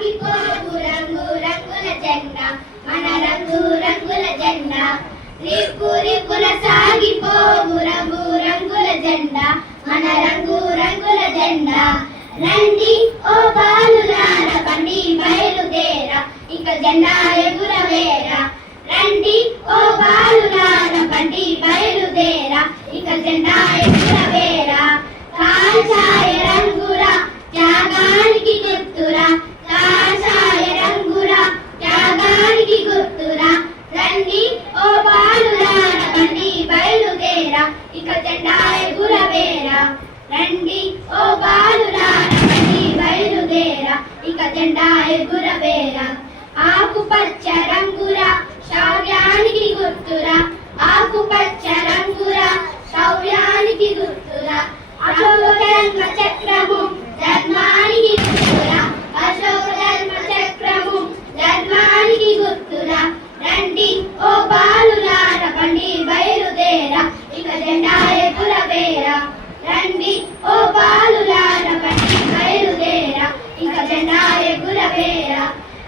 సాగిపోవు రంగు రంగుల జెండా మన రంగు రంగుల జెండా రిపు రిపున సాగిపోవు రంగు రంగుల జెండా మన రంగు రంగుల జెండా రండి ఓ బాలులార బండి బయలుదేరా ఇక జెండా ఎగురవేరా రండి ఓ బాలులార బండి బయలుదేరా ఇక జెండా ఎగురవేరా కాషాయ రంగురా త్యాగానికి గుర్తురా కాషాయ రంగురా త్యాగానికి గుర్తురా రండి ఓ బాలులార బండి బయలుదేరా ఇక జెండా ఎగురవేరా రండి ఓ బాలులార బండి బయలుదేరా ఇక జెండా ఎగురవేరా ఆకుపచ్చ రంగురా శౌర్యానికి గుర్తురా ఆకుపచ్చ రంగురా శౌర్యానికి గుర్తురా అశోక ధర్మ చక్రము ధర్మానికి గుర్తురా అశోక ధర్మ చక్రము ధర్మానికి గుర్తురా రండి ఓ బాలులార బండి బయలుదేరా ఇక జెండా ఎగురవేరా రండి ఓ బాలులార బండి బయలుదేరా ఇక జెండా ఎగురవేరా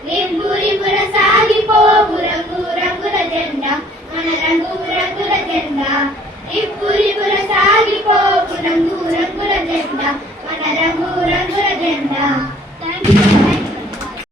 రిపు రిపున సాగిపోవు రంగు రంగుల జెండా మన రంగు రంగుల జెండా